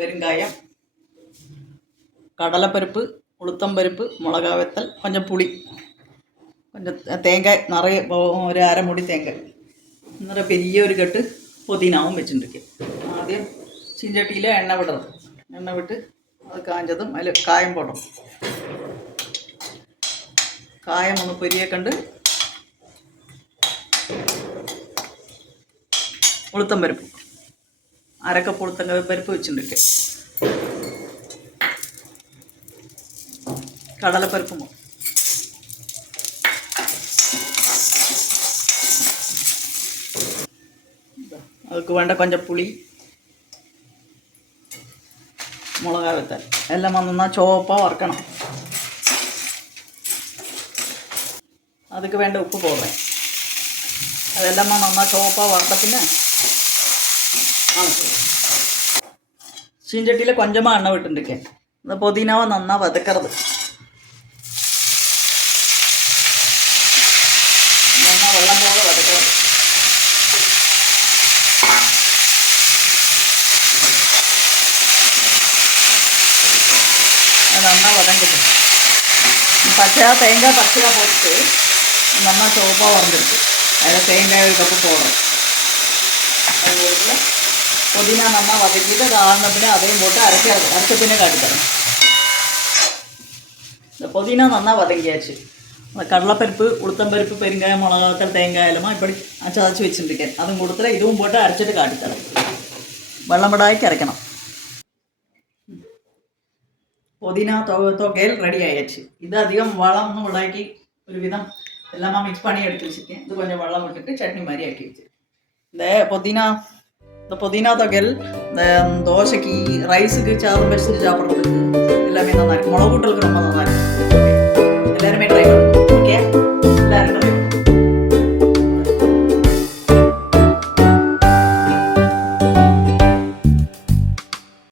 பெருங்காயம், கடலைப்பருப்பு, உளுத்தம்பருப்பு, மிளகா வத்தல், கொஞ்சம் புளி, கொஞ்சம் தேங்காய் நிறைய, ஒரு அரை மூடி தேங்காய், இன்னொரு பெரிய ஒரு கட்டு புதினாவும் வச்சுட்டுருக்கேன். ஆദ്യം ചീഞ്ചട്ടിയിൽ എണ്ണ വിടണം. എണ്ണ വിട്ട് അത് കാഞ്ഞതും അതിൽ കായം പോടണം. കായം ഒന്ന് പൊരിയെ കണ്ട് ഉളുത്തമ്പരുപ്പ്, അരക്കപ്പ് ഉളുത്തമ്പരുപ്പ് വെച്ചിട്ടുണ്ട്. കടലപ്പരുപ്പും அதுக்கு வேണ്ട கொஞ்சம் புளி, மிளகா வத்தல் எல்லாம் வந்தோம்னா சோப்பாக வறுக்கணும். அதுக்கு வேண்ட உப்பு போடுறேன். அதெல்லாமா நல்லா ചുവപ്പാக വറുത്ത പിന്നെ ചീഞ്ചട്ടിയിൽ கொஞ்சமாக எண்ணெய் விட்டுருக்கேன். இந்த புதினாவை நல்லா வதக்கிறது, நல்லா வெள்ளம் போக வதக்கிறது. அது நல்லா வதங்கிட்டு பச்சையாக தேங்காய் பச்சையாக போட்டு நல்லா ചുവപ്പാக வறந்துருக்கு. அதில் தேங்காய் ஒரு கப்பு போடுறோம். அதுல புதினா நல்லா வதக்கிட்டு அது ஆறின பின்னே அதையும் போட்டு அரைச்ச பின்னே காட்டித்தரேன். இந்த புதினா நல்லா வதங்கியாச்சு. அந்த கடலைப்பருப்பு, உளுத்தம்பருப்பு, பெருங்காயம், மிளகாத்தல், தேங்காய் எல்லாமே இப்படி சதைச்சி வச்சுருக்கேன். அதுவும் கொடுத்துல இதுவும் போட்டு அரைச்சிட்டு காட்டித்தரேன். വെള്ളമിടായ്ക്ക് അരയ്ക്കണം. പുതിന തുകയിൽ റെഡി ആയിடுச்சு. ഇത് അധികം വളമൊന്നും ഉണ്ടാക്കി ഒരുവിധം எல்லாமே மிக்ஸ் பண்ணி எடுத்து வச்சுருக்கேன். இது கொஞ்சம் வெள்ளம் விட்டுட்டு சட்னி மாதிரி ஆக்கி வச்சு. இந்த புதினா தொகையில் இந்த தோசைக்கு, ரைஸுக்கு, சாதம் வச்சுட்டு சாப்பிட்றதுக்கு எல்லாமே நல்லா இருக்கும். மிளகு கூட்டலுக்கு ரொம்ப நல்லா இருக்கும்.